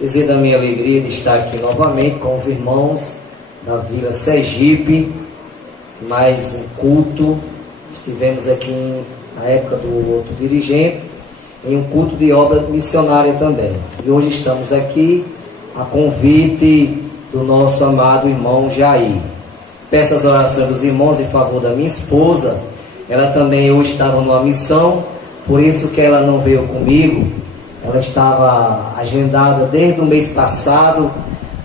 Dizer da minha alegria de estar aqui novamente com os irmãos da Vila Sergipe, mais um culto. Estivemos aqui na época do outro dirigente, em um culto de obra missionária também. E hoje estamos aqui a convite do nosso amado irmão Jair. Peço as orações dos irmãos em favor da minha esposa. Ela também hoje estava numa missão, por isso que ela não veio comigo. Ela estava agendada desde o mês passado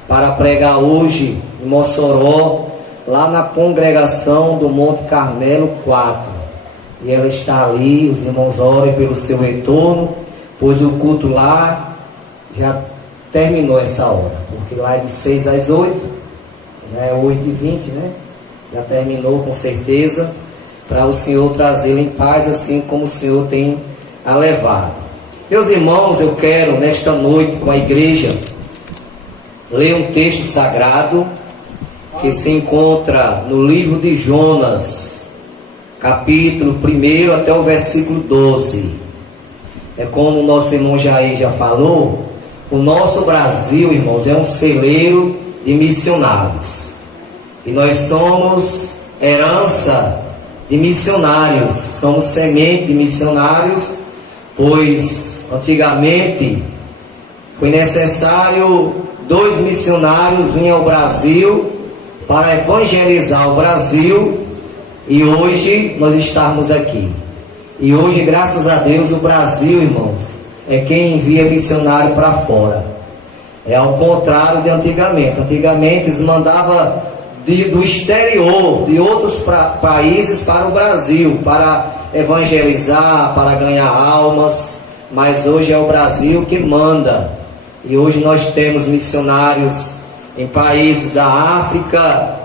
para pregar hoje em Mossoró, lá na congregação do Monte Carmelo 4. E ela está ali, os irmãos orem pelo seu retorno, pois o culto lá já terminou essa hora, porque lá é de 6 às 8, já é 8h20, né? Já terminou com certeza, para o Senhor trazê-la em paz, assim como o Senhor tem a levado. Meus irmãos, eu quero nesta noite com a igreja ler um texto sagrado que se encontra no livro de Jonas, capítulo 1 até o versículo 12. É como o nosso irmão Jair já falou, o nosso Brasil, irmãos, é um celeiro de missionários. E nós somos herança de missionários, somos semente de missionários, pois antigamente foi necessário 2 missionários virem ao Brasil para evangelizar o Brasil, e hoje nós estamos aqui. E hoje, graças a Deus, o Brasil, irmãos, é quem envia missionário para fora. É ao contrário de antigamente. Antigamente eles mandavam do exterior, de outros países para o Brasil, para evangelizar, para ganhar almas, mas hoje é o Brasil que manda. E hoje nós temos missionários em países da África,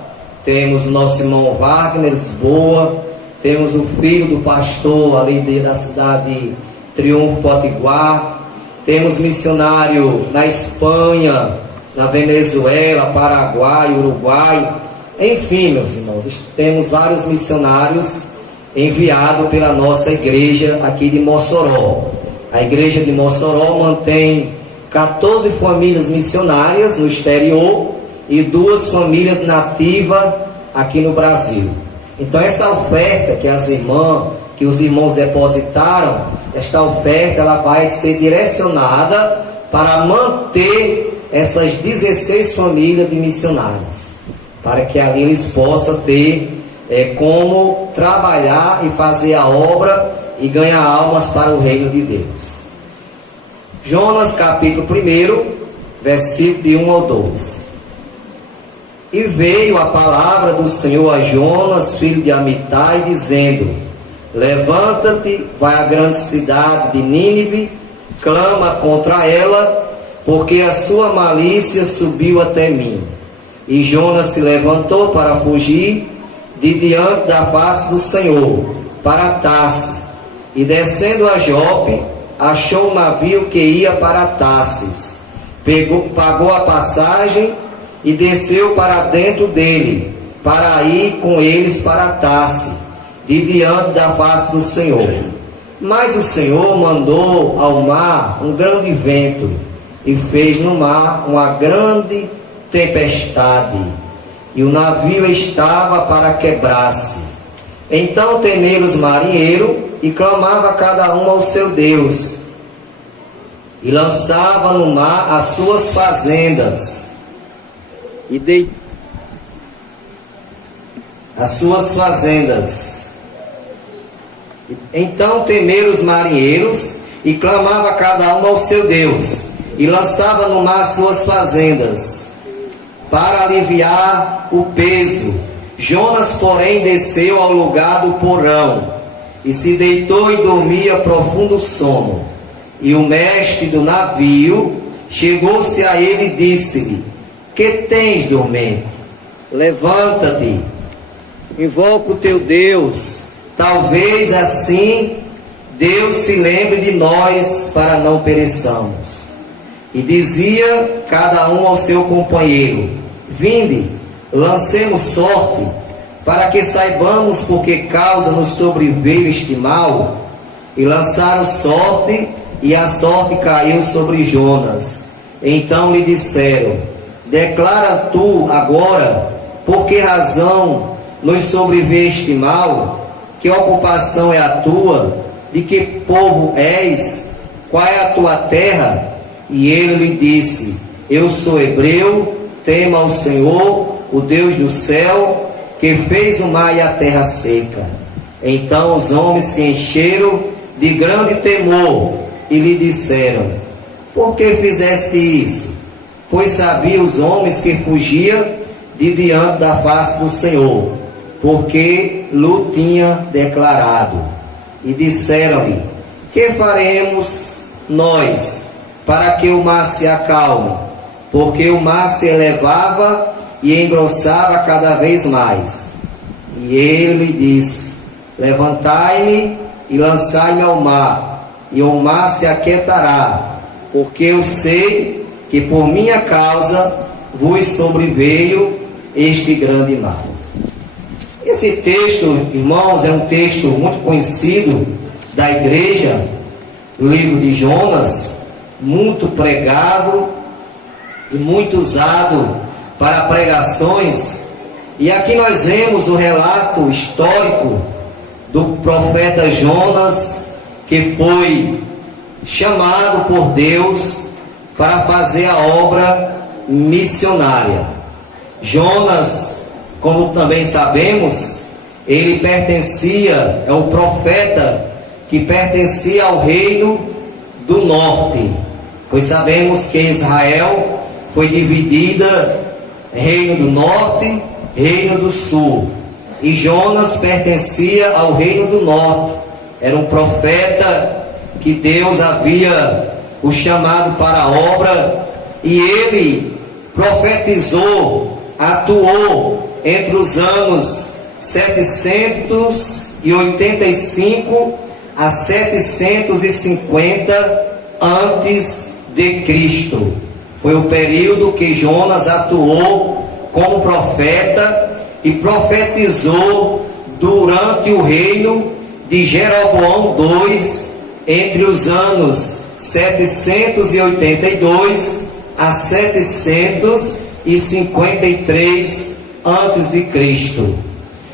temos o nosso irmão Wagner, Lisboa, temos o filho do pastor ali da cidade de Triunfo, Potiguar, temos missionário na Espanha, na Venezuela, Paraguai, Uruguai, enfim, meus irmãos, temos vários missionários enviado pela nossa igreja aqui de Mossoró. A igreja de Mossoró mantém 14 famílias missionárias no exterior e 2 famílias nativas aqui no Brasil. Então essa oferta que os irmãos depositaram, esta oferta ela vai ser direcionada para manter essas 16 famílias de missionários, para que ali eles possam ter como trabalhar e fazer a obra e ganhar almas para o reino de Deus. Jonas capítulo 1, versículo de 1 ao 12. E veio a palavra do Senhor a Jonas, filho de Amitai, dizendo: levanta-te, vai à grande cidade de Nínive, clama contra ela, porque a sua malícia subiu até mim. E Jonas se levantou para fugir de diante da face do Senhor, para Tarsis, e descendo a Jope, achou um navio que ia para Tarsis, pagou a passagem e desceu para dentro dele, para ir com eles para Tarsis, de diante da face do Senhor. Mas o Senhor mandou ao mar um grande vento, e fez no mar uma grande tempestade, e o navio estava para quebrar-se. Então temeram os marinheiros, e clamava cada um ao seu Deus, e lançava no mar as suas fazendas, Então temeram os marinheiros, e clamava cada um ao seu Deus, e lançava no mar as suas fazendas, para aliviar o peso. Jonas, porém, desceu ao lugar do porão, e se deitou e dormia profundo sono. E o mestre do navio chegou-se a ele e disse-lhe: que tens, dormente? Levanta-te, invoca o teu Deus, talvez assim Deus se lembre de nós, para não pereçamos. E dizia cada um ao seu companheiro: vinde, lancemos sorte, para que saibamos por que causa nos sobreveio este mal. E lançaram sorte, e a sorte caiu sobre Jonas, Então lhe disseram: declara tu agora, por que razão nos sobreveio este mal? Que ocupação é a tua? De que povo és? Qual é a tua terra? E ele lhe disse: eu sou hebreu, tema ao Senhor, o Deus do céu, que fez o mar e a terra seca. Então os homens se encheram de grande temor e lhe disseram: por que fizeste isso? Pois sabia os homens que fugia de diante da face do Senhor, porque lhe tinha declarado. E disseram-lhe: que faremos nós para que o mar se acalme? Porque o mar se elevava e engrossava cada vez mais. E ele lhe disse: levantai-me e lançai-me ao mar, e o mar se aquietará, porque eu sei que por minha causa vos sobreveio este grande mal. Esse texto, irmãos, é um texto muito conhecido da igreja, o livro de Jonas, muito pregado e muito usado para pregações. E aqui nós vemos o relato histórico do profeta Jonas, que foi chamado por Deus para fazer a obra missionária. Jonas, como também sabemos, ele pertencia, é o profeta que pertencia ao reino do norte, pois sabemos que Israel foi dividida reino do norte, reino do sul, e Jonas pertencia ao reino do norte. Era um profeta que Deus havia o chamado para a obra, e ele profetizou, atuou entre os anos 785 a 750 antes de Cristo. Foi o período que Jonas atuou como profeta e profetizou durante o reino de Jeroboão II, entre os anos 782 a 753 antes de Cristo.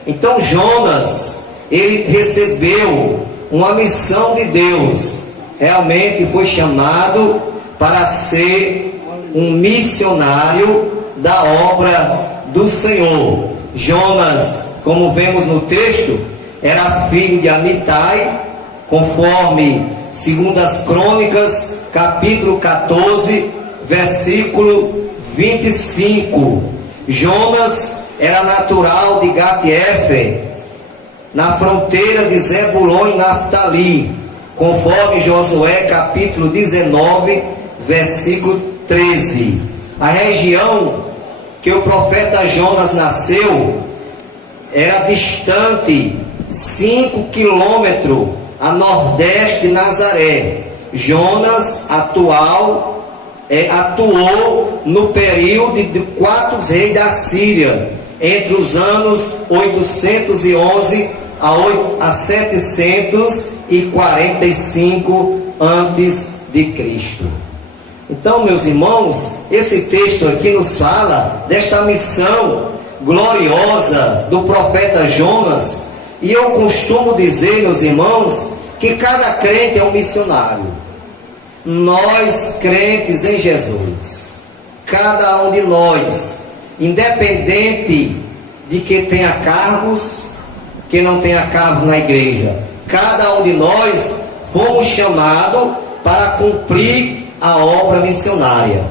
Então Jonas, ele recebeu uma missão de Deus, realmente foi chamado para ser um missionário da obra do Senhor. Jonas, como vemos no texto, era filho de Amitai, conforme 2 Crônicas, capítulo 14, versículo 25. Jonas era natural de Gat-Hefer, na fronteira de Zebulon e Naftali, conforme Josué capítulo 19, versículo 13. A região que o profeta Jonas nasceu era distante 5 quilômetros a nordeste de Nazaré. Jonas atuou no período de 4 reis da Síria, entre os anos 811 a 745 antes de Cristo. Então, meus irmãos, esse texto aqui nos fala desta missão gloriosa do profeta Jonas, e eu costumo dizer, meus irmãos, que cada crente é um missionário. Nós, crentes em Jesus, cada um de nós, independente de que tenha cargos, que não tenha cargos na igreja, cada um de nós fomos chamados para cumprir a obra missionária.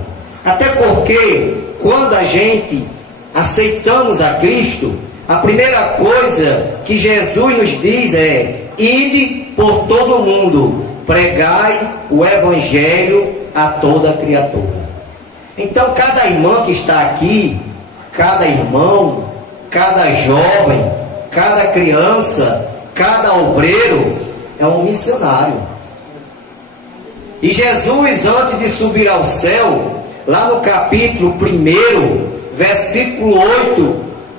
Até porque, quando a gente aceitamos a Cristo, a primeira coisa que Jesus nos diz é: ide por todo o mundo, pregai o evangelho a toda criatura. Então, cada irmã que está aqui, cada irmão, cada jovem, cada criança, cada obreiro é um missionário. E Jesus, antes de subir ao céu, lá no capítulo 1, versículo 8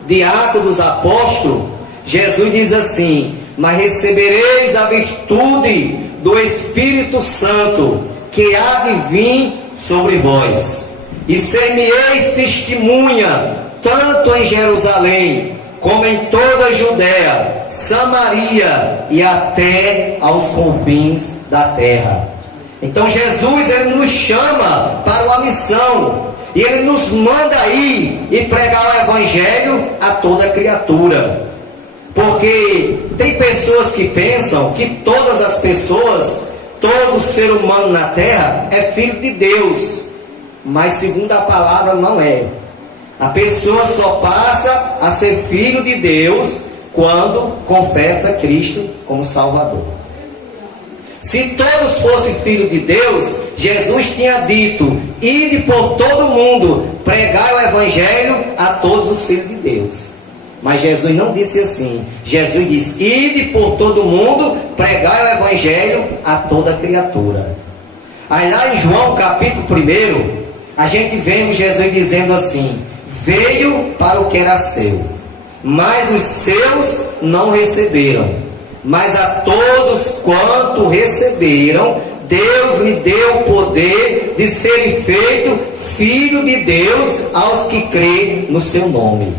de Atos dos Apóstolos, Jesus diz assim: mas recebereis a virtude do Espírito Santo, que há de vir sobre vós, e ser-me-eis testemunha, tanto em Jerusalém, como em toda a Judéia, Samaria e até aos confins da terra. Então Jesus, ele nos chama para uma missão, e ele nos manda ir e pregar o evangelho a toda criatura. Porque tem pessoas que pensam que todas as pessoas, todo ser humano na terra é filho de Deus, mas segundo a palavra não é. A pessoa só passa a ser filho de Deus quando confessa Cristo como Salvador. Se todos fossem filhos de Deus, Jesus tinha dito: ide por todo mundo, pregai o evangelho a todos os filhos de Deus. Mas Jesus não disse assim. Jesus disse: ide por todo mundo, pregai o evangelho a toda criatura. Aí lá em João capítulo 1, a gente vê Jesus dizendo assim: veio para o que era seu, mas os seus não receberam. Mas a todos quanto receberam, Deus lhe deu o poder de serem feito filho de Deus aos que creem no seu nome.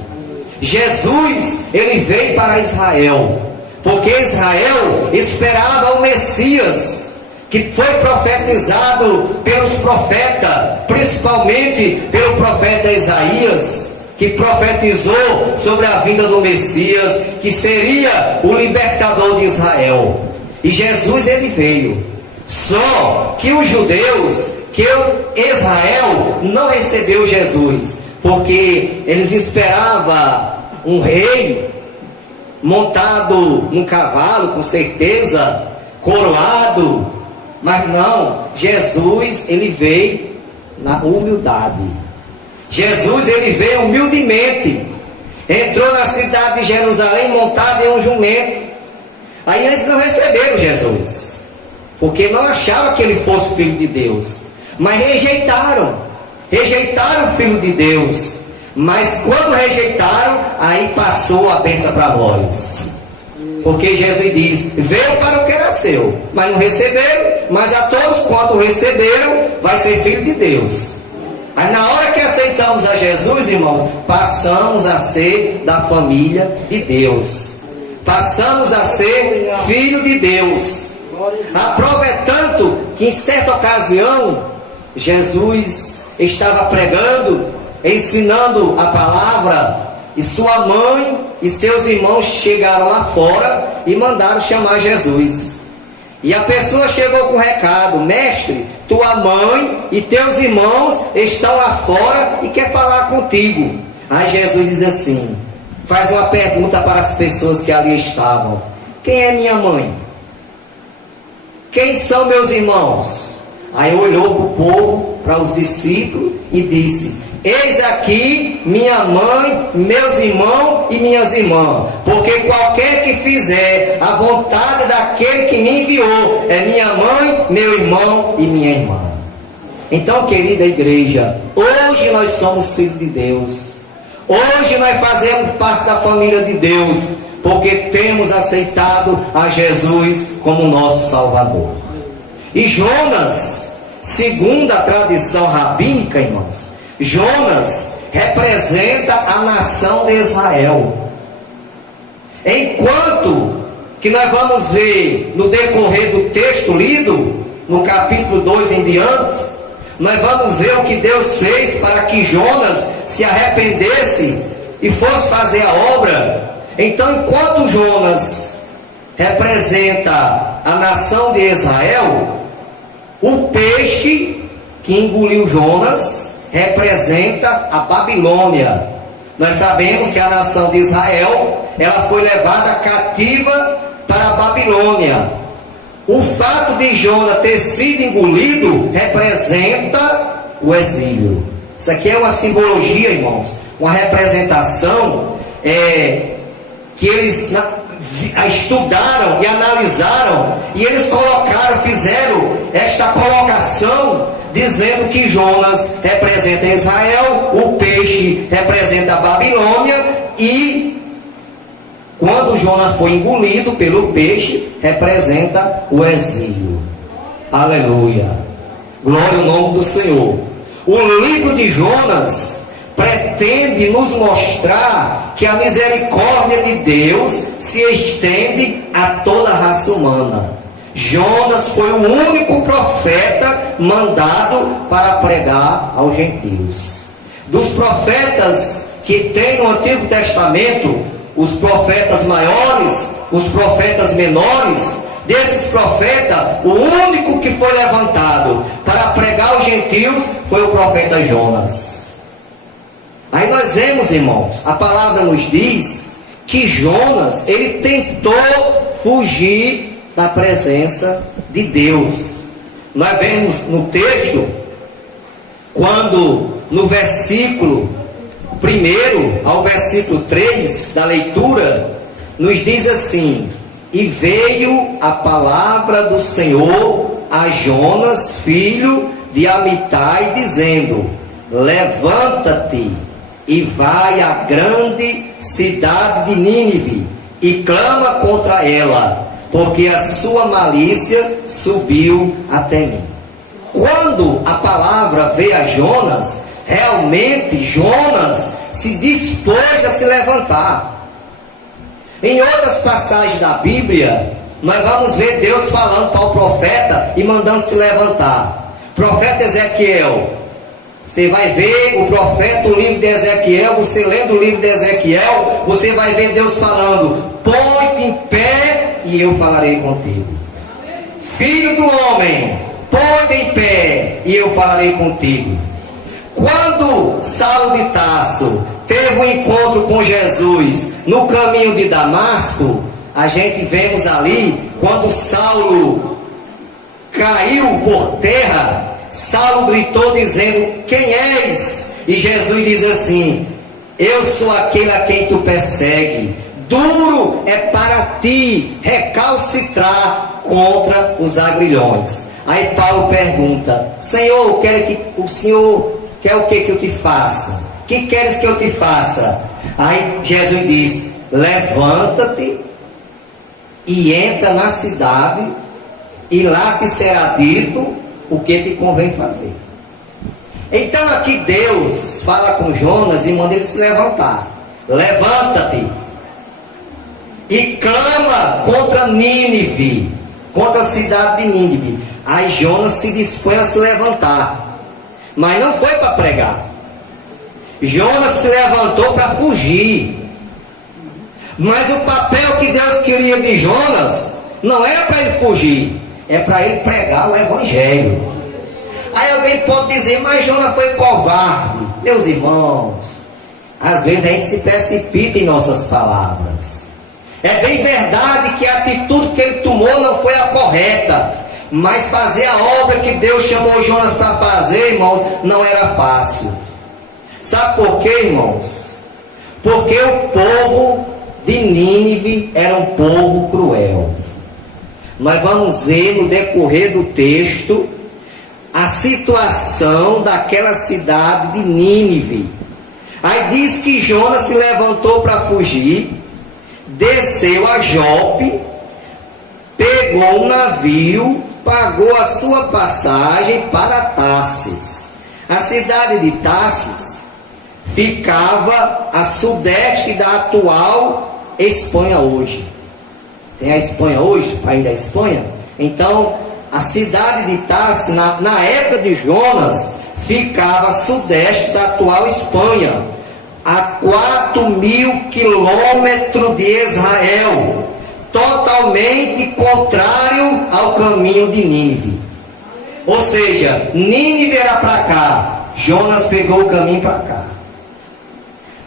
Jesus, ele veio para Israel, porque Israel esperava o Messias, que foi profetizado pelos profetas, principalmente pelo profeta Isaías, que profetizou sobre a vinda do Messias, que seria o libertador de Israel. E Jesus, ele veio. Só que os judeus, que Israel não recebeu Jesus, porque eles esperavam um rei montado num cavalo, com certeza, coroado. Mas não, Jesus, ele veio na humildade. Jesus, ele veio humildemente, entrou na cidade de Jerusalém montado em um jumento. Aí eles não receberam Jesus, porque não achavam que ele fosse filho de Deus, mas rejeitaram o filho de Deus. Mas quando rejeitaram, aí passou a bênção para nós, porque Jesus diz: veio para o que era seu, mas não receberam. Mas a todos quanto receberam, vai ser filho de Deus. Aí na hora que aceitamos a Jesus, irmãos, passamos a ser da família de Deus, passamos a ser filho de Deus. A prova é tanto que em certa ocasião Jesus estava pregando, ensinando a palavra, e sua mãe e seus irmãos chegaram lá fora e mandaram chamar Jesus. E a pessoa chegou com o recado: mestre, tua mãe e teus irmãos estão lá fora e quer falar contigo. Aí Jesus diz assim, faz uma pergunta para as pessoas que ali estavam: quem é minha mãe? Quem são meus irmãos? Aí olhou para o povo, para os discípulos, e disse: eis aqui minha mãe, meus irmãos e minhas irmãs, porque qualquer que fizer a vontade daquele que me enviou é minha mãe, meu irmão e minha irmã. Então, querida igreja, hoje nós somos filhos de Deus, hoje nós fazemos parte da família de Deus, porque temos aceitado a Jesus como nosso Salvador. E Jonas, segundo a tradição rabínica, irmãos, Jonas representa a nação de Israel. Enquanto que nós vamos ver no decorrer do texto lido, no capítulo 2 em diante, nós vamos ver o que Deus fez para que Jonas se arrependesse e fosse fazer a obra. Então, enquanto Jonas representa a nação de Israel, o peixe que engoliu Jonas representa a Babilônia. Nós sabemos que a nação de Israel, ela foi levada cativa para a Babilônia. O fato de Jonas ter sido engolido representa o exílio. Isso aqui é uma simbologia, irmãos, uma representação que eles estudaram e analisaram, e eles fizeram esta colocação, dizendo que Jonas representa Israel, o peixe representa a Babilônia, e quando Jonas foi engolido pelo peixe, representa o exílio. Aleluia! Glória ao nome do Senhor. O livro de Jonas pretende nos mostrar que a misericórdia de Deus se estende a toda a raça humana. Jonas foi o único profeta mandado para pregar aos gentios. Dos profetas que tem no Antigo Testamento, os profetas maiores, os profetas menores, desses profetas, o único que foi levantado para pregar aos gentios foi o profeta Jonas. Aí nós vemos, irmãos, a palavra nos diz que Jonas, ele tentou fugir da presença de Deus. Nós vemos no texto, quando no versículo 1 ao versículo 3 da leitura, nos diz assim: e veio a palavra do Senhor a Jonas, filho de Amitai, dizendo: levanta-te e vai à grande cidade de Nínive e clama contra ela, porque a sua malícia subiu até mim. Quando a palavra veio a Jonas, realmente Jonas se dispôs a se levantar. Em outras passagens da Bíblia, nós vamos ver Deus falando para o profeta e mandando se levantar. Profeta Ezequiel, você vai ver o profeta, o livro de Ezequiel, você lendo o livro de Ezequiel, você vai ver Deus falando: põe-te em pé e eu falarei contigo. Filho do homem, põe-te em pé e eu falarei contigo. Quando Saulo de Tarso teve um encontro com Jesus no caminho de Damasco, a gente vemos ali, quando Saulo caiu por terra, Saulo gritou dizendo: quem és? E Jesus diz assim: eu sou aquele a quem tu persegue. Duro é para ti recalcitrar contra os agrilhões. Aí Paulo pergunta: Senhor, o Senhor quer o que eu te faça? O que queres que eu te faça? Aí Jesus diz: levanta-te e entra na cidade, e lá te será dito o que te convém fazer. Então aqui Deus fala com Jonas e manda ele se levantar. Levanta-te e clama contra Nínive, contra a cidade de Nínive. Aí Jonas se dispõe a se levantar, mas não foi para pregar. Jonas se levantou para fugir. Mas o papel que Deus queria de Jonas não era para ele fugir, é para ele pregar o evangelho. Aí alguém pode dizer: mas Jonas foi covarde. Meus irmãos, às vezes a gente se precipita em nossas palavras. É bem verdade que a atitude que ele tomou não foi a correta, mas fazer a obra que Deus chamou Jonas para fazer, irmãos, não era fácil. Sabe por quê, irmãos? Porque o povo de Nínive era um povo cruel. Nós vamos ver no decorrer do texto a situação daquela cidade de Nínive. Aí diz que Jonas se levantou para fugir, desceu a Jope, pegou um navio, pagou a sua passagem para Tarsis. A cidade de Tarsis ficava a sudeste da atual Espanha hoje. Tem a Espanha hoje, o país da Espanha. Então, a cidade de Tarsis, na época de Jonas, ficava a sudeste da atual Espanha, a 4.000 quilômetros de Israel, totalmente contrário ao caminho de Nínive. Ou seja, Nínive era para cá, Jonas pegou o caminho para cá.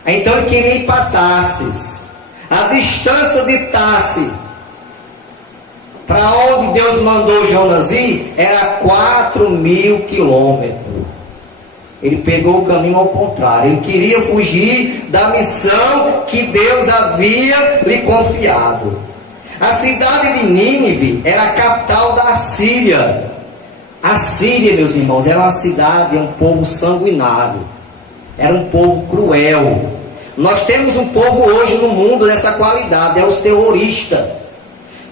Então ele queria ir para Tarsis. A distância de Tarsis para onde Deus mandou Jonas ir era 4.000 quilômetros. Ele pegou o caminho ao contrário. Ele queria fugir da missão que Deus havia lhe confiado. A cidade de Nínive era a capital da Assíria. A Síria, meus irmãos, era uma cidade, um povo sanguinário. Era um povo cruel. Nós temos um povo hoje no mundo dessa qualidade, é os terroristas.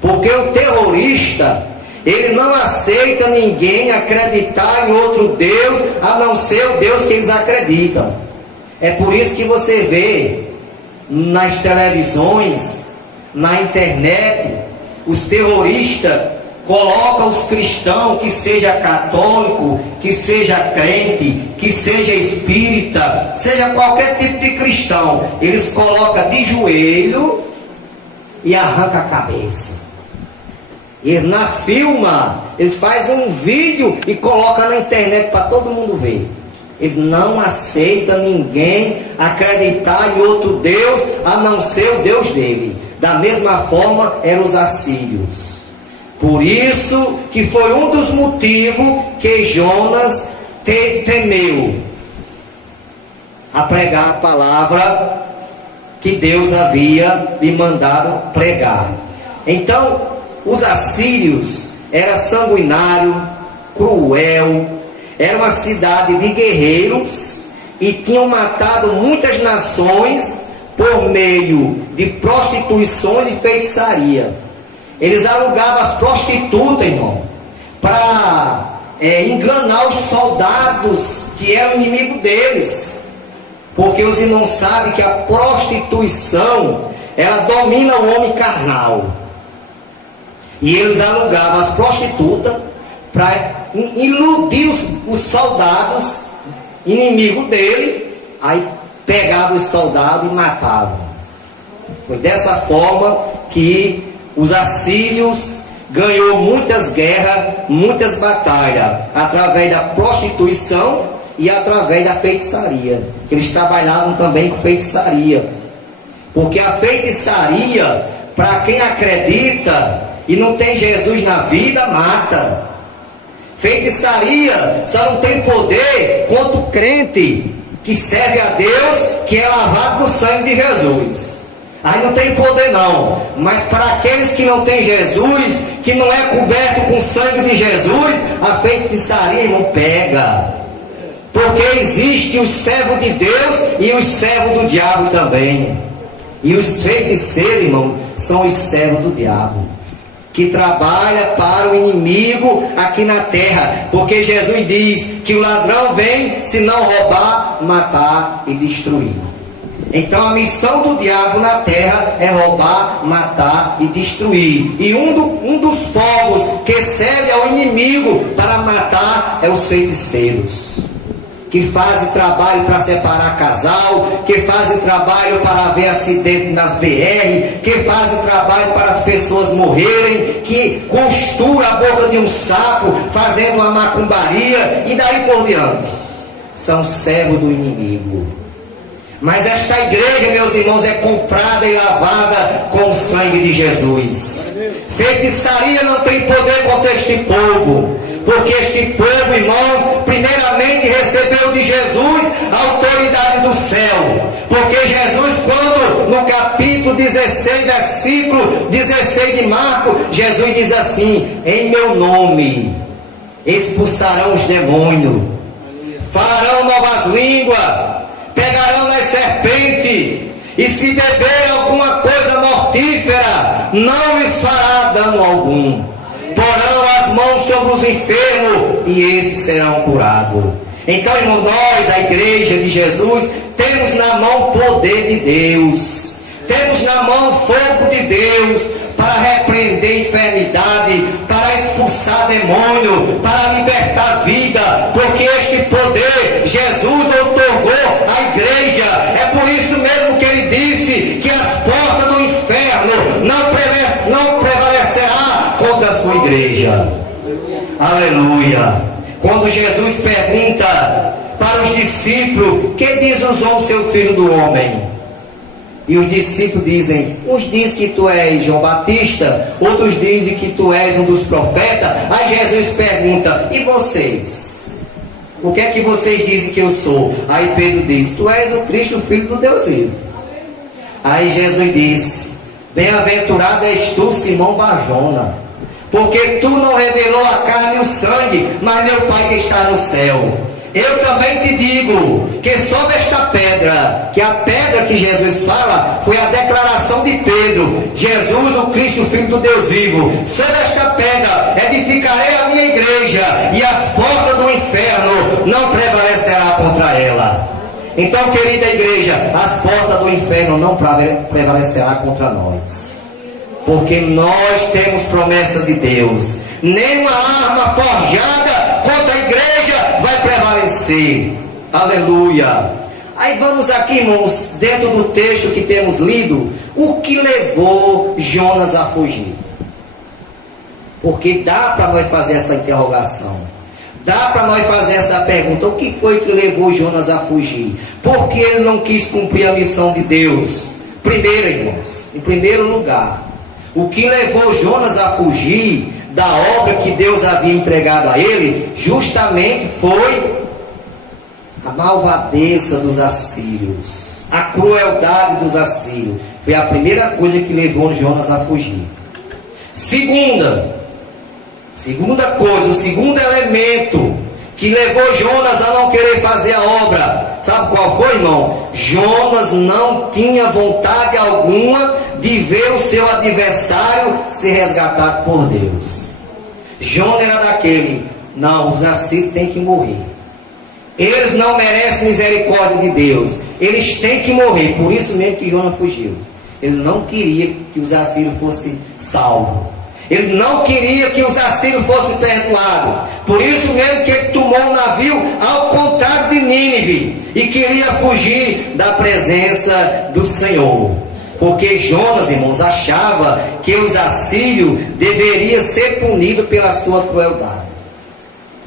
Porque o terrorista, Ele não aceita ninguém acreditar em outro Deus, a não ser o Deus que eles acreditam. É por isso que você vê nas televisões, na internet, os terroristas colocam os cristãos, que seja católico, que seja crente, que seja espírita, seja qualquer tipo de cristão, eles colocam de joelho e arrancam a cabeça. Eles na filma, eles fazem um vídeo e colocam na internet para todo mundo ver. Eles não aceitam ninguém acreditar em outro Deus, a não ser o Deus dele. Da mesma forma eram os assírios. Por isso que foi um dos motivos que Jonas temeu a pregar a palavra que Deus havia lhe mandado pregar. Então, os assírios eram sanguinários, cruel, era uma cidade de guerreiros e tinham matado muitas nações por meio de prostituições e feitiçaria. Eles alugavam as prostitutas, irmão, para enganar os soldados que eram inimigos deles. Porque os irmãos sabem que a prostituição, ela domina o homem carnal. E eles alugavam as prostitutas para iludir os soldados inimigos dele. Aí pegavam os soldados e matavam. Foi dessa forma que os assírios ganhou muitas guerras, muitas batalhas, através da prostituição e através da feitiçaria. Eles trabalhavam também com feitiçaria. Porque a feitiçaria, para quem acredita e não tem Jesus na vida, mata. Feitiçaria só não tem poder contra o crente que serve a Deus, que é lavado no sangue de Jesus. Aí não tem poder não. Mas para aqueles que não têm Jesus, que não é coberto com o sangue de Jesus, a feitiçaria, irmão, pega. Porque existe os servos de Deus e os servos do diabo também. E os feiticeiros, irmão, são os servos do diabo, que trabalha para o inimigo aqui na terra. Porque Jesus diz que o ladrão vem se não roubar, matar e destruir. Então a missão do diabo na terra é roubar, matar e destruir. E um dos povos que serve ao inimigo para matar é os feiticeiros, que fazem trabalho para separar casal, que fazem trabalho para haver acidente nas BR, que fazem trabalho para as pessoas morrerem, que costura a boca de um sapo fazendo uma macumbaria e daí por diante. São servos do inimigo. Mas esta igreja, meus irmãos, é comprada e lavada com o sangue de Jesus. Feitiçaria não tem poder contra este povo, porque este povo, irmãos, primeiramente recebeu de Jesus a autoridade do céu. Porque Jesus, quando no capítulo 16, versículo 16 de Marcos, Jesus diz assim: em meu nome expulsarão os demônios, farão novas línguas, pegarão nas serpentes, e se beber alguma coisa mortífera, não lhes fará dano algum. Porão as mãos sobre os enfermos, e esses serão curados. Então, irmão, nós, a igreja de Jesus, temos na mão o poder de Deus, temos na mão o fogo de Deus, para repreender enfermidade, para expulsar demônio, para libertar vida, porque este poder Jesus otorgou à igreja. É por isso mesmo que ele disse que as portas do inferno não prevalecerá contra a sua igreja. Aleluia. Quando Jesus pergunta para os discípulos: que diz os homens ser o filho do homem? E os discípulos dizem, uns dizem que tu és João Batista, outros dizem que tu és um dos profetas. Aí Jesus pergunta: e vocês? O que é que vocês dizem que eu sou? Aí Pedro diz: tu és o Cristo, o Filho do Deus vivo. Aí Jesus disse: bem-aventurado és tu, Simão Barjona, porque tu não revelou a carne e o sangue, mas meu Pai que está no céu. Eu também te digo que sob esta pedra, que a pedra que Jesus fala, foi a declaração de Pedro: Jesus, o Cristo, o Filho do Deus vivo, sobre esta pedra edificarei a minha igreja, e as portas do inferno não prevalecerá contra ela. Então, querida igreja, as portas do inferno não prevalecerá contra nós, porque nós temos promessa de Deus. Nenhuma arma forjada contra a igreja vai prevalecer. Aleluia. Aí vamos aqui, irmãos, dentro do texto que temos lido, o que levou Jonas a fugir? Porque dá para nós fazer essa interrogação, dá para nós fazer essa pergunta: o que foi que levou Jonas a fugir? Porque ele não quis cumprir a missão de Deus. Primeiro, irmãos, em primeiro lugar, o que levou Jonas a fugir da obra que Deus havia entregado a ele, justamente foi a malvadeza dos assírios, a crueldade dos assírios. Foi a primeira coisa que levou Jonas a fugir. Segunda coisa, o segundo elemento que levou Jonas a não querer fazer a obra, sabe qual foi, irmão? Jonas não tinha vontade alguma de ver o seu adversário ser resgatado por Deus. Jonas era daquele: não, os assírios têm que morrer, eles não merecem misericórdia de Deus, eles têm que morrer. Por isso mesmo que Jonas fugiu. Ele não queria que os assírios fossem salvos, ele não queria que os assírios fossem perdoados. Por isso mesmo que ele tomou um navio ao contrário de Nínive, e queria fugir da presença do Senhor. Porque Jonas, irmãos, achava que os assírios deveriam ser punidos pela sua crueldade.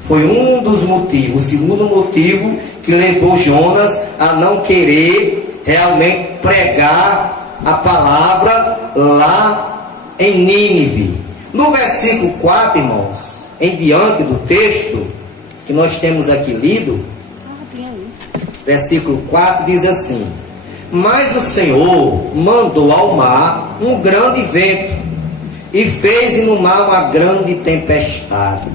Foi um dos motivos. O segundo motivo que levou Jonas a não querer realmente pregar a palavra lá em Nínive. No versículo 4, irmãos, em diante do texto que nós temos aqui lido, versículo 4 diz assim: mas o Senhor mandou ao mar um grande vento, e fez no mar uma grande tempestade,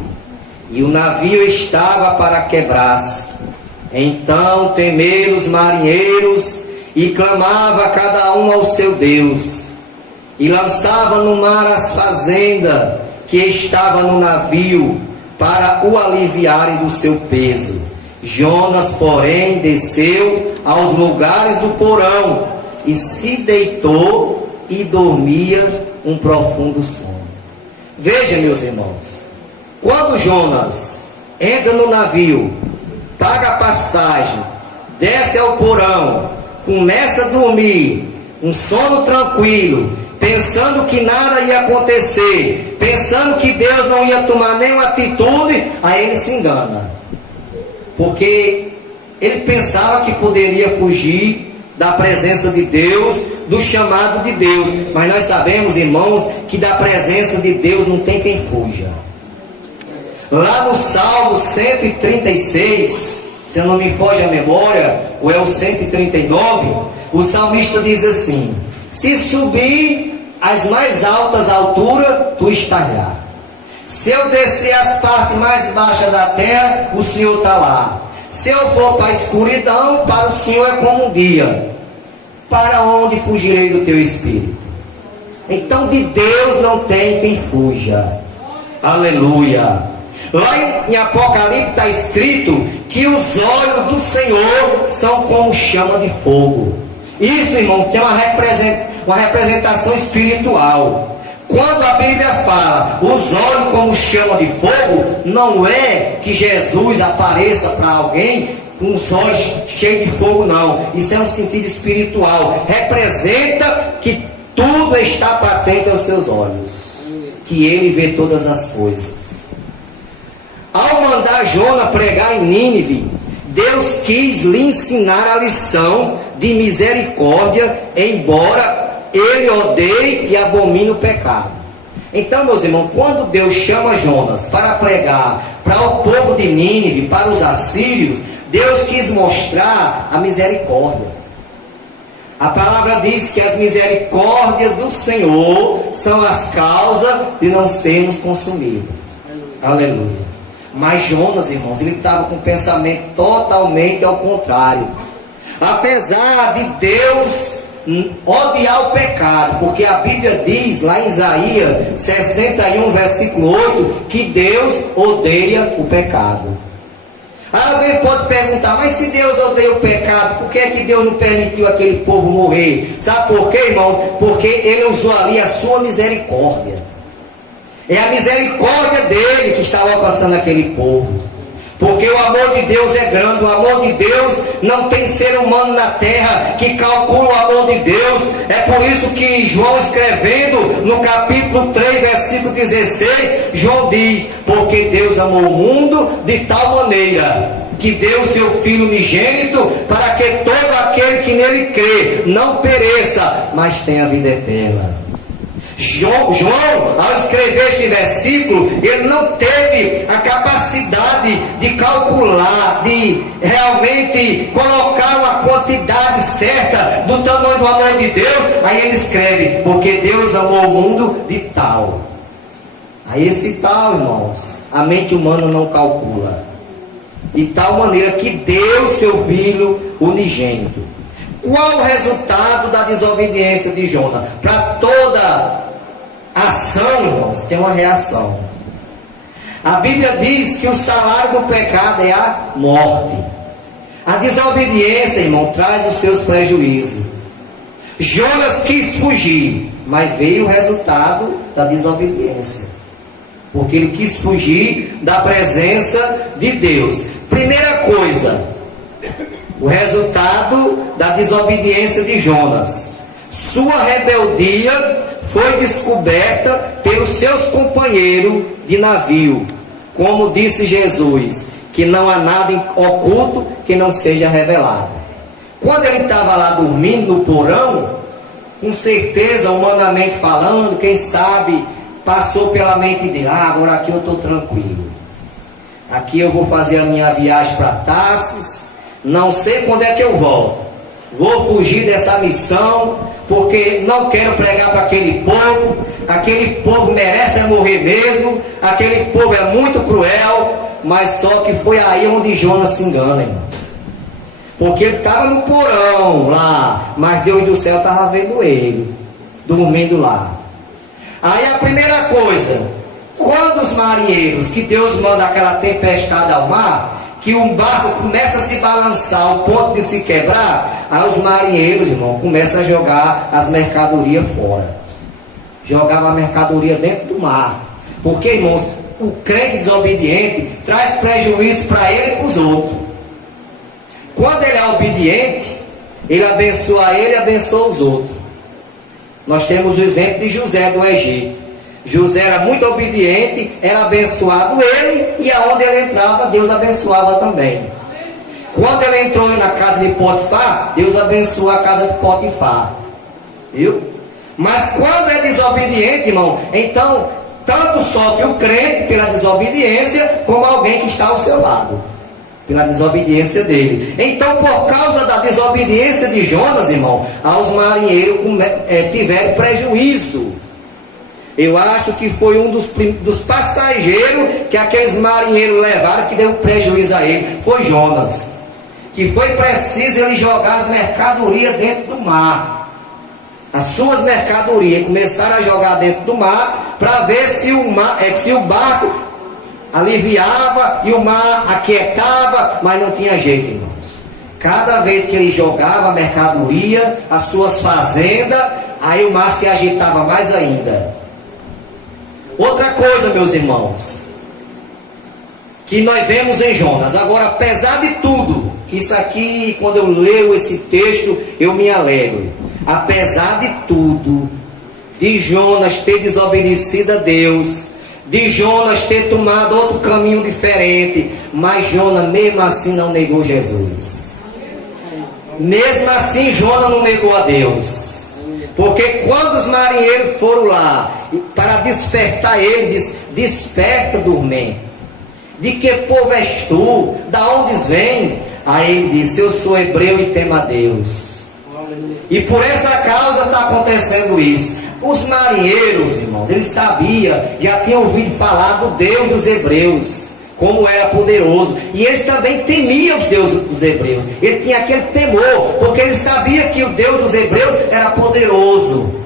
e o navio estava para quebrar-se. Então temeram os marinheiros, e clamava cada um ao seu Deus, e lançava no mar as fazendas que estavam no navio, para o aliviarem do seu peso. Jonas, porém, desceu aos lugares do porão, e se deitou e dormia um profundo sono. Veja, meus irmãos, quando Jonas entra no navio, paga a passagem, desce ao porão, começa a dormir, um sono tranquilo, pensando que nada ia acontecer, pensando que Deus não ia tomar nenhuma atitude, aí ele se engana. Porque ele pensava que poderia fugir da presença de Deus, do chamado de Deus. Mas nós sabemos, irmãos, que da presença de Deus não tem quem fuja. Lá no Salmo 136, se não me foge a memória, ou é o 139, o salmista diz assim: se subir às mais altas alturas, tu estás lá. Se eu descer as partes mais baixas da terra, o Senhor está lá. Se eu for para a escuridão, para o Senhor é como um dia. Para onde fugirei do teu espírito? Então de Deus não tem quem fuja. Aleluia. Lá em Apocalipse está escrito que os olhos do Senhor são como chama de fogo. Isso, irmãos, tem uma representação espiritual. Quando a Bíblia fala os olhos como chama de fogo, não é que Jesus apareça para alguém com os olhos cheios de fogo, não. Isso é um sentido espiritual. Representa que tudo está patente aos seus olhos, que ele vê todas as coisas. Ao mandar Jonas pregar em Nínive, Deus quis lhe ensinar a lição de misericórdia, embora ele odeia e abomina o pecado. Então, meus irmãos, quando Deus chama Jonas para pregar para o povo de Nínive, para os assírios, Deus quis mostrar a misericórdia. A palavra diz que as misericórdias do Senhor são as causas de não sermos consumidos. Aleluia. Mas Jonas, irmãos, ele estava com um pensamento totalmente ao contrário. Apesar de Deus odiar o pecado, porque a Bíblia diz lá em Isaías 61, versículo 8, que Deus odeia o pecado. Alguém pode perguntar, mas se Deus odeia o pecado, por que é que Deus não permitiu aquele povo morrer? Sabe por quê, irmãos? Porque Ele usou ali a sua misericórdia. É a misericórdia dele que estava alcançando aquele povo. Porque o amor de Deus é grande, o amor de Deus não tem ser humano na terra que calcula o amor de Deus. É por isso que João, escrevendo no capítulo 3, versículo 16, João diz: porque Deus amou o mundo de tal maneira que deu o seu Filho unigênito, para que todo aquele que nele crê não pereça, mas tenha vida eterna. João, ao escrever este versículo, ele não teve a capacidade de calcular, de realmente colocar uma quantidade certa do tamanho do amor de Deus. Aí ele escreve: porque Deus amou o mundo de tal. Aí esse tal, irmãos, a mente humana não calcula. De tal maneira que deu seu Filho unigênito. Qual o resultado da desobediência de Jonas? Para toda ação, irmãos, tem uma reação. A Bíblia diz que o salário do pecado é a morte. A desobediência, irmão, traz os seus prejuízos. Jonas quis fugir, mas veio o resultado da desobediência, porque ele quis fugir da presença de Deus. Primeira coisa, o resultado da desobediência de Jonas: sua rebeldia foi descoberta pelos seus companheiros de navio. Como disse Jesus, que não há nada oculto que não seja revelado. Quando ele estava lá dormindo no porão, com certeza, humanamente falando, quem sabe, passou pela mente dele: agora aqui eu estou tranquilo. Aqui eu vou fazer a minha viagem para Tarsis, não sei quando é que eu volto. Vou fugir dessa missão, porque não quero pregar para aquele povo merece morrer mesmo, aquele povo é muito cruel. Mas só que foi aí onde Jonas se engana, irmão. Porque ele estava no porão lá, mas Deus do céu estava vendo ele, dormindo lá. Aí a primeira coisa, quando os marinheiros, que Deus manda aquela tempestade ao mar, que um barco começa a se balançar ao ponto de se quebrar, aí os marinheiros, irmão, começam a jogar as mercadorias fora. Jogava a mercadoria dentro do mar. Porque, irmãos, o crente desobediente traz prejuízo para ele e para os outros. Quando ele é obediente, ele abençoa ele e abençoa os outros. Nós temos o exemplo de José do Egito. José era muito obediente, era abençoado ele, e aonde ele entrava, Deus abençoava também. Quando ele entrou na casa de Potifar, Deus abençoou a casa de Potifar. Viu? Mas quando é desobediente, irmão, então, tanto sofre o crente pela desobediência, como alguém que está ao seu lado, pela desobediência dele. Então, por causa da desobediência de Jonas, irmão, os marinheiros tiveram prejuízo. Eu acho que foi um dos passageiros que aqueles marinheiros levaram que deu prejuízo a ele. Foi Jonas. Que foi preciso ele jogar as mercadorias dentro do mar. As suas mercadorias começaram a jogar dentro do mar para ver se o barco aliviava e o mar aquietava, mas não tinha jeito, irmãos. Cada vez que ele jogava a mercadoria, as suas fazendas, aí o mar se agitava mais ainda. Outra coisa, meus irmãos, que nós vemos em Jonas. Agora, apesar de tudo, isso aqui, quando eu leio esse texto, eu me alegro. Apesar de tudo, de Jonas ter desobedecido a Deus, de Jonas ter tomado outro caminho diferente, mas Jonas mesmo assim não negou Jesus. Mesmo assim, Jonas não negou a Deus. Porque quando os marinheiros foram lá para despertar ele, diz: desperta, dormente. De que povo és tu? Da onde vem? Aí ele disse: eu sou hebreu e temo a Deus. E por essa causa está acontecendo isso. Os marinheiros, irmãos, eles sabiam, já tinham ouvido falar do Deus dos hebreus, como era poderoso. E eles também temiam os deuses dos hebreus. Ele tinha aquele temor, porque ele sabia que o Deus dos hebreus era poderoso.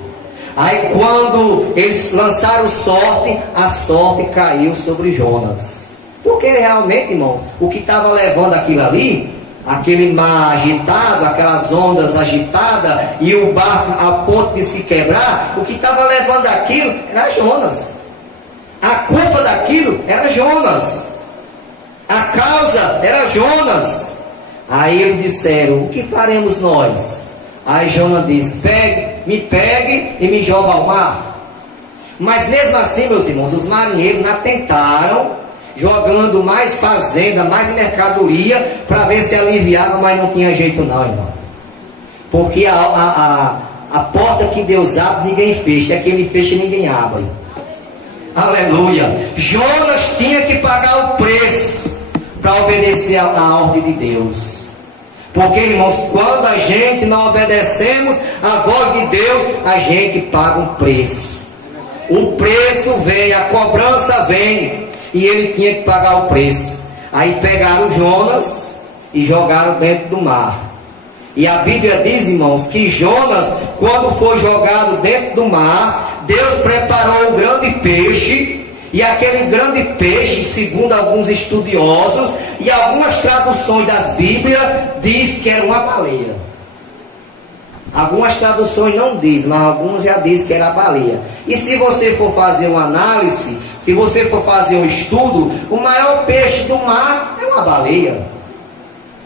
Aí quando eles lançaram sorte, a sorte caiu sobre Jonas. Porque realmente, irmãos, o que estava levando aquilo ali, aquele mar agitado, aquelas ondas agitadas, e o barco a ponto de se quebrar, o que estava levando aquilo era Jonas. A culpa daquilo era Jonas. A causa era Jonas. Aí eles disseram: o que faremos nós? Aí Jonas disse: me pegue e me joga ao mar. Mas mesmo assim, meus irmãos, os marinheiros não tentaram, jogando mais fazenda, mais mercadoria, para ver se aliviava, mas não tinha jeito não, irmão. Porque a porta que Deus abre, ninguém fecha. É que Ele fecha, ninguém abre. Aleluia. Jonas tinha que pagar o preço para obedecer a ordem de Deus. Porque, irmãos, quando a gente não obedecemos a voz de Deus, a gente paga um preço. O preço vem, a cobrança vem, e ele tinha que pagar o preço. Aí pegaram Jonas e jogaram dentro do mar. E a Bíblia diz, irmãos, que Jonas, quando foi jogado dentro do mar, Deus preparou um grande peixe. E aquele grande peixe, segundo alguns estudiosos e algumas traduções das Bíblias, diz que era uma baleia. Algumas traduções não diz, mas algumas já diz que era a baleia. E se você for fazer uma análise, se você for fazer um estudo, o maior peixe do mar é uma baleia.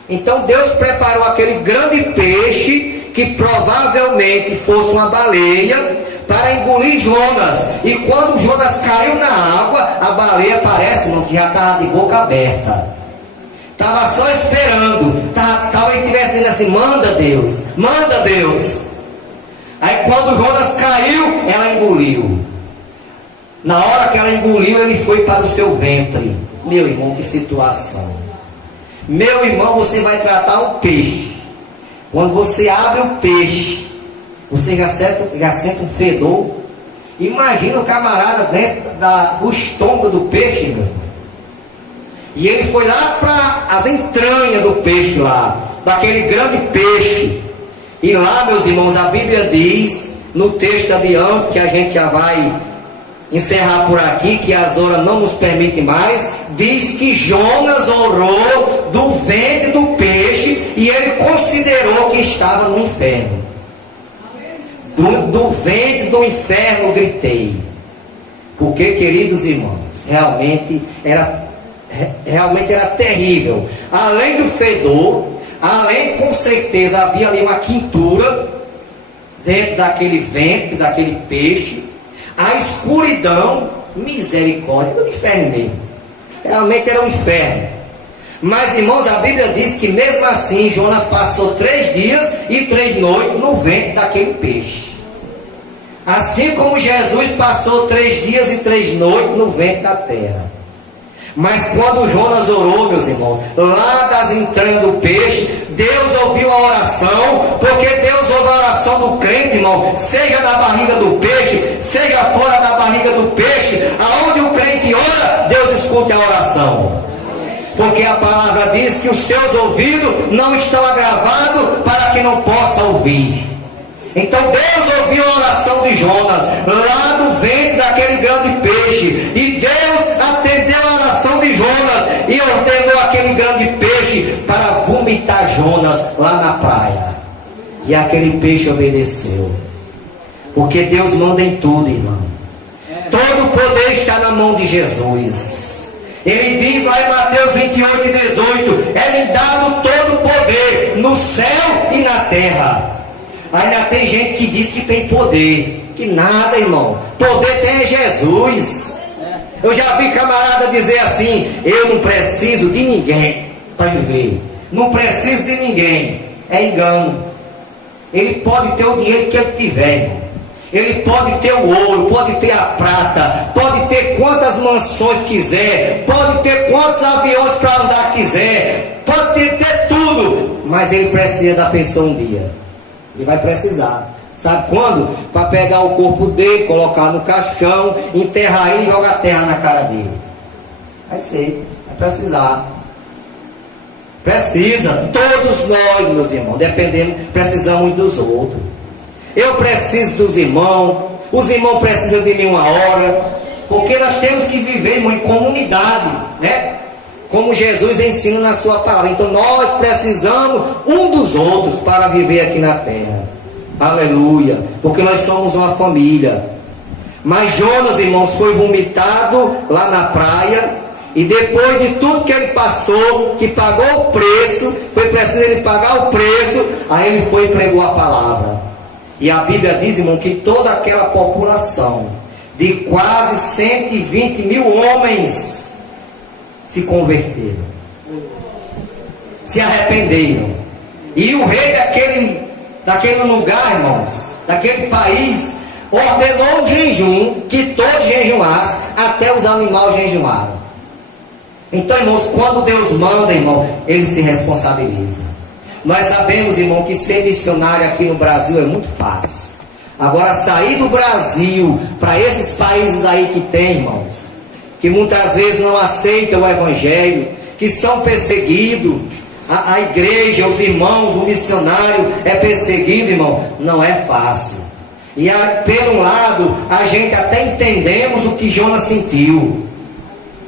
Então Deus preparou aquele grande peixe, que provavelmente fosse uma baleia, para engolir Jonas. E quando Jonas caiu na água, a baleia parece, irmão, que já estava de boca aberta. Estava só esperando. Talvez estivesse dizendo assim: manda Deus, manda Deus. Aí quando Jonas caiu, ela engoliu. Na hora que ela engoliu, ele foi para o seu ventre. Meu irmão, que situação. Meu irmão, você vai tratar o peixe. Quando você abre o peixe, você já sente um fedor. Imagina o camarada dentro do estômago do peixe, meu irmão. E ele foi lá para as entranhas do peixe lá, daquele grande peixe. E lá, meus irmãos, a Bíblia diz, no texto adiante, que a gente já vai encerrar por aqui, que as horas não nos permitem mais, diz que Jonas orou do ventre do peixe e ele considerou que estava no inferno. Do ventre do inferno gritei. Porque, queridos irmãos, realmente era terrível. Além do fedor, além, com certeza, havia ali uma quintura dentro daquele ventre, daquele peixe. A escuridão, misericórdia do inferno mesmo. Realmente era um inferno. Mas, irmãos, a Bíblia diz que mesmo assim Jonas passou 3 dias e 3 noites no ventre daquele peixe. Assim como Jesus passou 3 dias e 3 noites no ventre da terra. Mas quando Jonas orou, meus irmãos, lá das entranhas do peixe, Deus ouviu a oração, porque Deus ouve a oração do crente, irmão, seja na barriga do peixe, seja fora da barriga do peixe, aonde o crente ora, Deus escuta a oração. Porque a palavra diz que os seus ouvidos não estão agravados para que não possa ouvir. Então Deus ouviu a oração de Jonas, lá no ventre daquele grande peixe, e Deus atendeu a oração de Jonas, e ordenou aquele grande peixe para vomitar Jonas lá na praia. E aquele peixe obedeceu. Porque Deus manda em tudo, irmão. Todo o poder está na mão de Jesus. Ele diz lá em Mateus 28 e 18: é-me dado todo o poder no céu e na terra. Ainda tem gente que diz que tem poder. Que nada, irmão. Poder tem Jesus. Eu já vi camarada dizer assim: eu não preciso de ninguém para viver. Não preciso de ninguém. É engano. Ele pode ter o dinheiro que ele tiver, irmão. Ele pode ter o ouro, pode ter a prata, pode ter quantas mansões quiser, pode ter quantos aviões para andar quiser, pode ter tudo, mas ele precisa da pessoa um dia. Ele vai precisar. Sabe quando? Para pegar o corpo dele, colocar no caixão, enterrar ele e jogar terra na cara dele. Vai ser. Vai precisar. Precisa. Todos nós, meus irmãos, precisamos uns dos outros. Eu preciso dos irmãos. Os irmãos precisam de mim uma hora. Porque nós temos que viver, irmão, em comunidade, né? Como Jesus ensina na sua palavra. Então nós precisamos um dos outros para viver aqui na terra. Aleluia. Porque nós somos uma família. Mas Jonas, irmãos, foi vomitado lá na praia. E depois de tudo que ele passou, que pagou o preço, foi preciso ele pagar o preço, aí ele foi e pregou a palavra. E a Bíblia diz, irmão, que toda aquela população de quase 120 mil homens se converteram, se arrependeram. E o rei daquele lugar, irmãos, daquele país, ordenou um jejum, que todos jejuassem, até os animais jejuaram. Então, irmãos, quando Deus manda, irmão, Ele se responsabiliza. Nós sabemos, irmão, que ser missionário aqui no Brasil é muito fácil. Agora, sair do Brasil para esses países aí que tem, irmãos, que muitas vezes não aceitam o Evangelho, que são perseguidos, a igreja, os irmãos, o missionário é perseguido, irmão, não é fácil. E pelo lado, a gente até entendemos o que Jonas sentiu.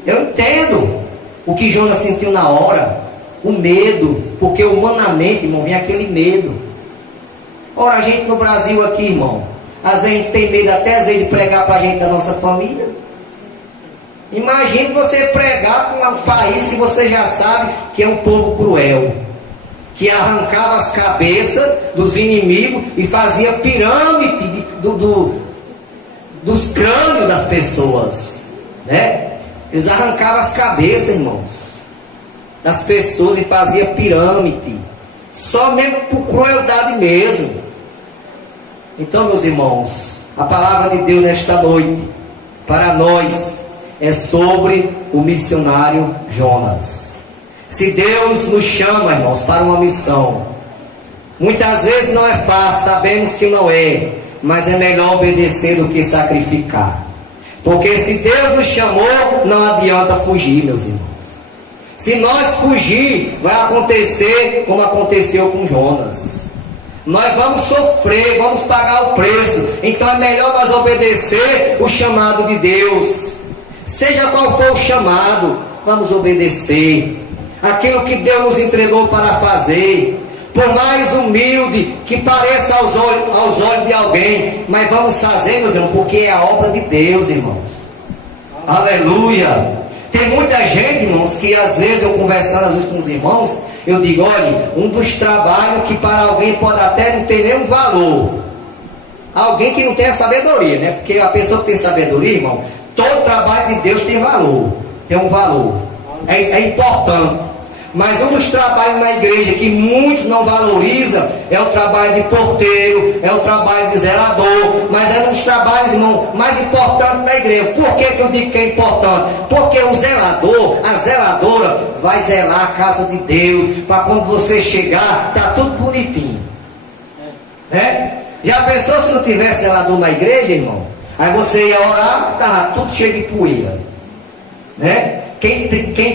Eu entendo o que Jonas sentiu na hora, o medo, porque humanamente, irmão, vem aquele medo. Ora, a gente no Brasil aqui, irmão, às vezes a gente tem medo até às vezes de pregar para a gente da nossa família. Imagine você pregar para um país que você já sabe que é um povo cruel, que arrancava as cabeças dos inimigos e fazia pirâmide dos crânios das pessoas, né? Eles arrancavam as cabeças, irmãos, das pessoas e fazia pirâmide, só mesmo por crueldade mesmo. Então, meus irmãos, a palavra de Deus nesta noite para nós é sobre o missionário Jonas. Se Deus nos chama, irmãos, para uma missão, muitas vezes não é fácil, sabemos que não é, mas é melhor obedecer do que sacrificar. Porque se Deus nos chamou, não adianta fugir, meus irmãos. Se nós fugir, vai acontecer como aconteceu com Jonas. Nós vamos sofrer, vamos pagar o preço. Então é melhor nós obedecer o chamado de Deus. Seja qual for o chamado, vamos obedecer aquilo que Deus nos entregou para fazer. Por mais humilde que pareça aos olhos de alguém, mas vamos fazer, meus irmãos, porque é a obra de Deus, irmãos. Aleluia. Tem muita gente, irmãos, que às vezes eu conversando às vezes com os irmãos, eu digo, olha, um dos trabalhos que para alguém pode até não ter nenhum valor. Alguém que não tem a sabedoria, né? Porque a pessoa que tem sabedoria, irmão, todo trabalho de Deus tem valor. Tem um valor. É importante. Mas um dos trabalhos na igreja que muitos não valorizam é o trabalho de porteiro, é o trabalho de zelador, mas é um dos trabalhos, irmão, mais importantes da igreja. Por que eu digo que é importante? Porque o zelador, a zeladora, vai zelar a casa de Deus, para quando você chegar, tá tudo bonitinho. Né? Já pensou se não tivesse zelador na igreja, irmão? Aí você ia orar, tá tudo cheio de poeira. Né? Quem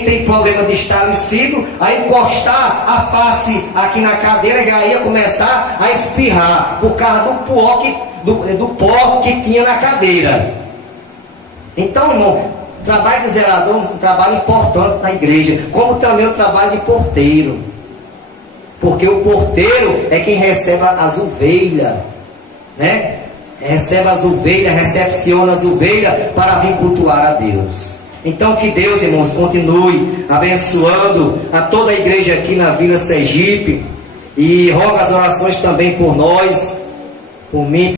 tem problema de estarecido, a encostar a face aqui na cadeira, já ia começar a espirrar, por causa do pó que tinha na cadeira. Então, irmão, o trabalho de zelador é um trabalho importante na igreja, como também o trabalho de porteiro. Porque o porteiro é quem recebe as ovelhas, né? Recebe as ovelhas, recepciona as ovelhas para vir cultuar a Deus. Então que Deus, irmãos, continue abençoando a toda a igreja aqui na Vila Sergipe, e roga as orações também por nós, por mim.